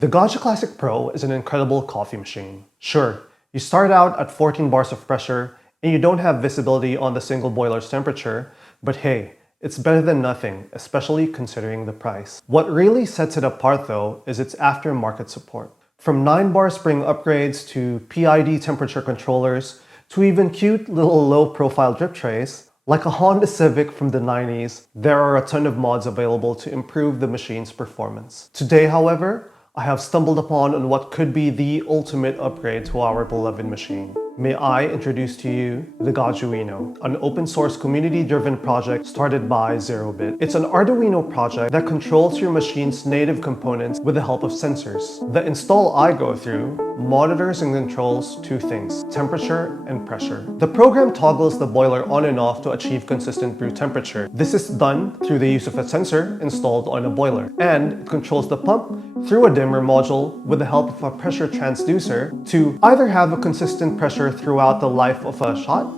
The Gaggia Classic Pro is an incredible coffee machine. Sure, you start out at 14 bars of pressure and you don't have visibility on the single boiler's temperature, but hey, it's better than nothing, especially considering the price. What really sets it apart though is its aftermarket support. From 9-bar spring upgrades to PID temperature controllers to even cute little low-profile drip trays, like a Honda Civic from the 90s, there are a ton of mods available to improve the machine's performance. Today, however, I have stumbled upon what could be the ultimate upgrade to our beloved machine. May I introduce to you the Gaggiuino, an open-source community-driven project started by 0bit. It's an Arduino project that controls your machine's native components with the help of sensors. The install I go through monitors and controls two things: temperature and pressure. The program toggles the boiler on and off to achieve consistent brew temperature. This is done through the use of a sensor installed on a boiler, and it controls the pump through a dimmer module with the help of a pressure transducer to either have a consistent pressure throughout the life of a shot,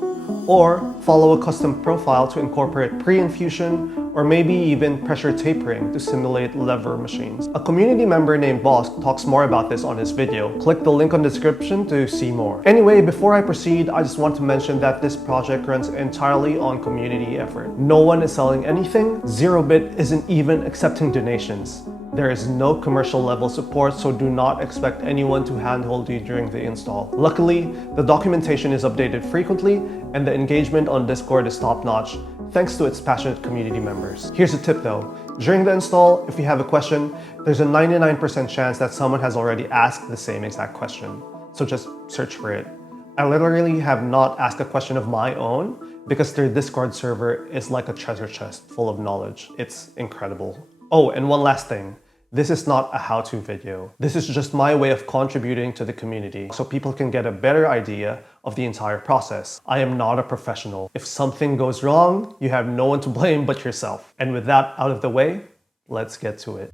or follow a custom profile to incorporate pre-infusion or maybe even pressure tapering to simulate lever machines. A community member named Boss talks more about this on his video. Click the link on the description to see more. Anyway, before I proceed, I just want to mention that this project runs entirely on community effort. No one is selling anything. 0bit isn't even accepting donations. There is no commercial level support, so do not expect anyone to handhold you during the install. Luckily, the documentation is updated frequently and the engagement on Discord is top-notch, thanks to its passionate community members. Here's a tip though. During the install, if you have a question, there's a 99% chance that someone has already asked the same exact question. So just search for it. I literally have not asked a question of my own because their Discord server is like a treasure chest full of knowledge. It's incredible. Oh, and one last thing. This is not a how-to video. This is just my way of contributing to the community so people can get a better idea of the entire process. I am not a professional. If something goes wrong, you have no one to blame but yourself. And with that out of the way, let's get to it.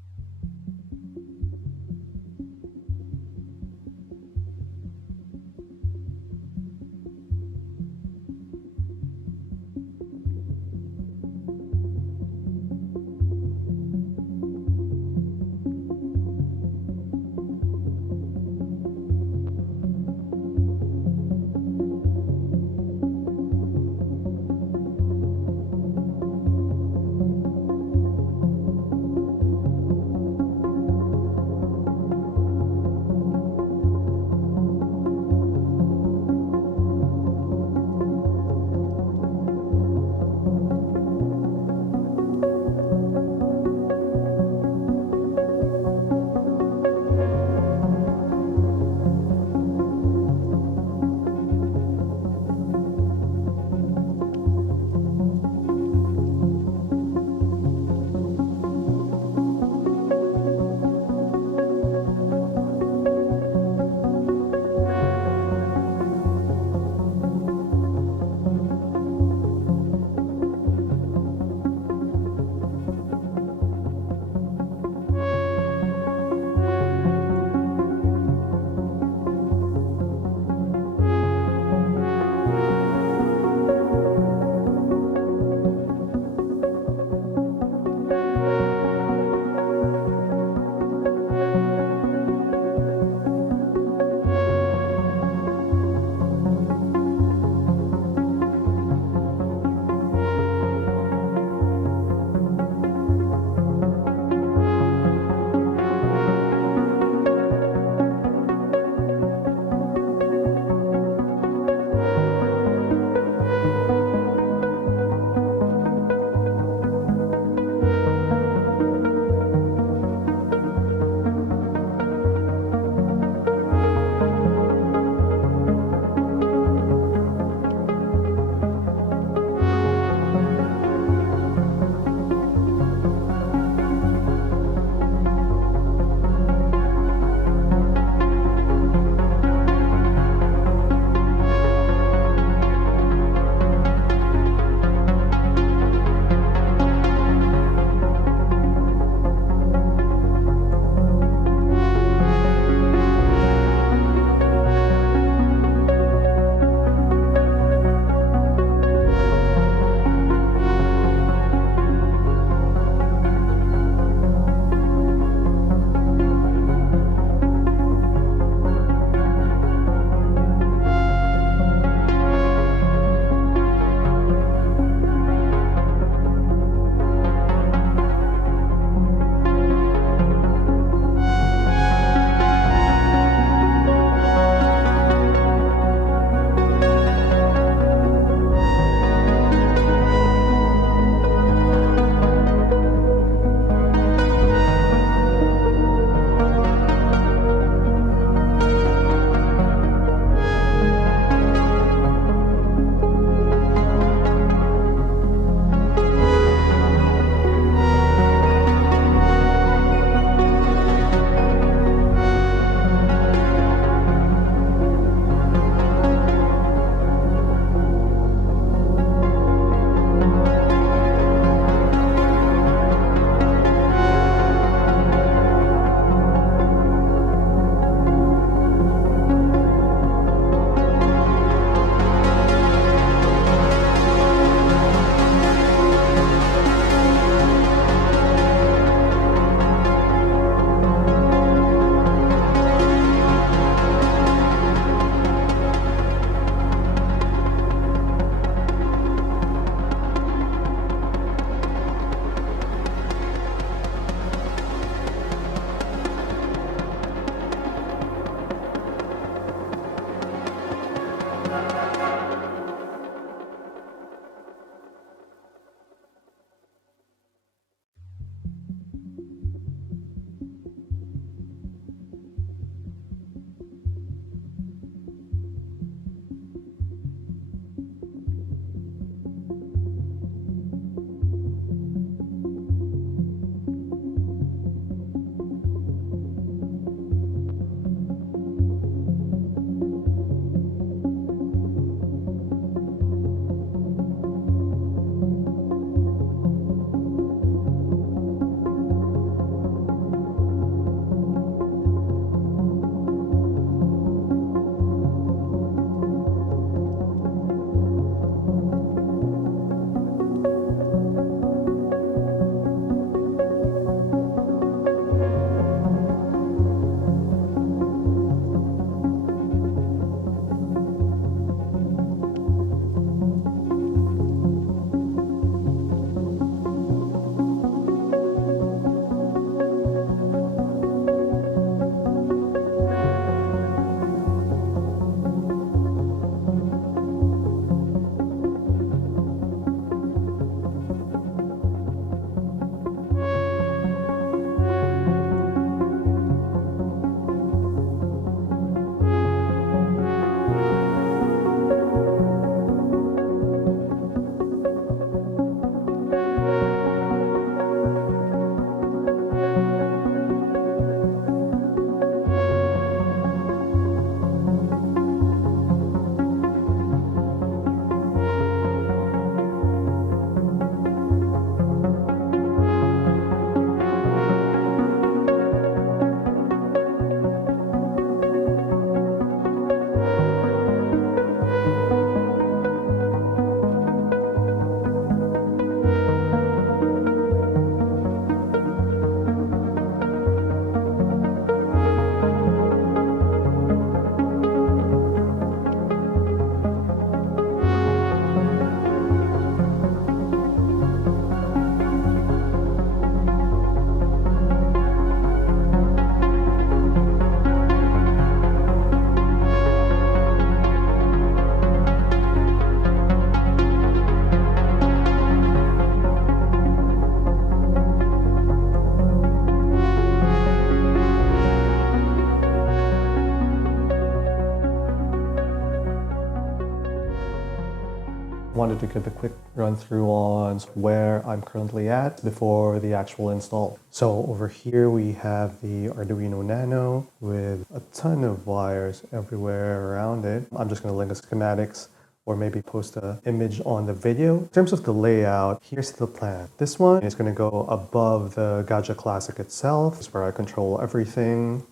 wanted to give a quick run through on where I'm currently at before the actual install. So over here we have the Arduino Nano with a ton of wires everywhere around it. I'm just going to link the schematics or maybe post an image on the video. In terms of the layout, here's the plan. This one is going to go above the Gaggia Classic itself. This is where I control everything.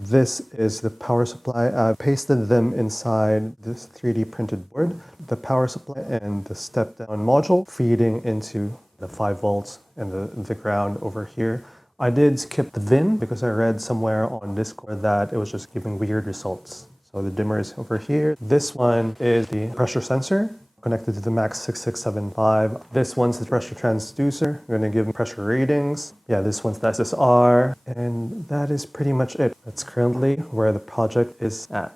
This is the power supply. I pasted them inside this 3D printed board. The power supply and the step-down module feeding into the 5 volts and the ground over here. I did skip the VIN because I read somewhere on Discord that it was just giving weird results. So the dimmer is over here. This one is the pressure sensor connected to the Max 6675. This one's the pressure transducer. We're going to give pressure readings. Yeah, this one's the SSR. And that is pretty much it. That's currently where the project is at.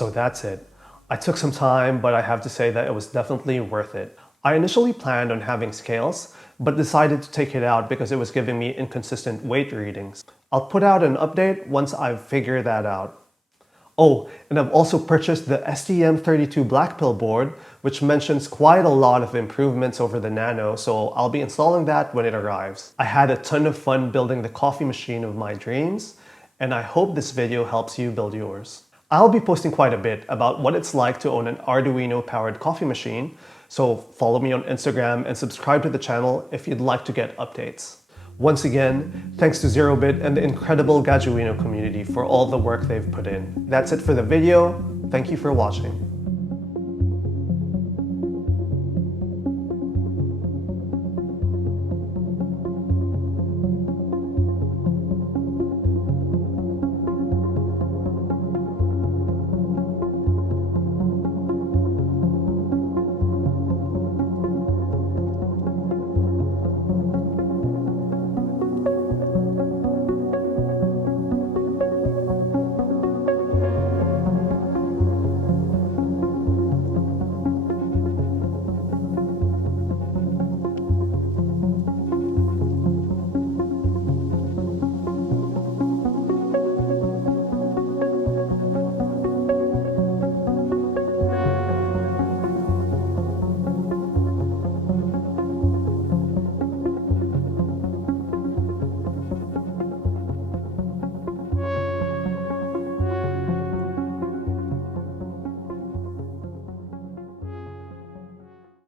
So that's it. I took some time, but I have to say that it was definitely worth it. I initially planned on having scales, but decided to take it out because it was giving me inconsistent weight readings. I'll put out an update once I've figured that out. Oh, and I've also purchased the STM32 Blackpill board, which mentions quite a lot of improvements over the Nano, so I'll be installing that when it arrives. I had a ton of fun building the coffee machine of my dreams, and I hope this video helps you build yours. I'll be posting quite a bit about what it's like to own an Arduino powered coffee machine, so follow me on Instagram and subscribe to the channel if you'd like to get updates. Once again, thanks to ZeroBit and the incredible Gaggiuino community for all the work they've put in. That's it for the video. Thank you for watching.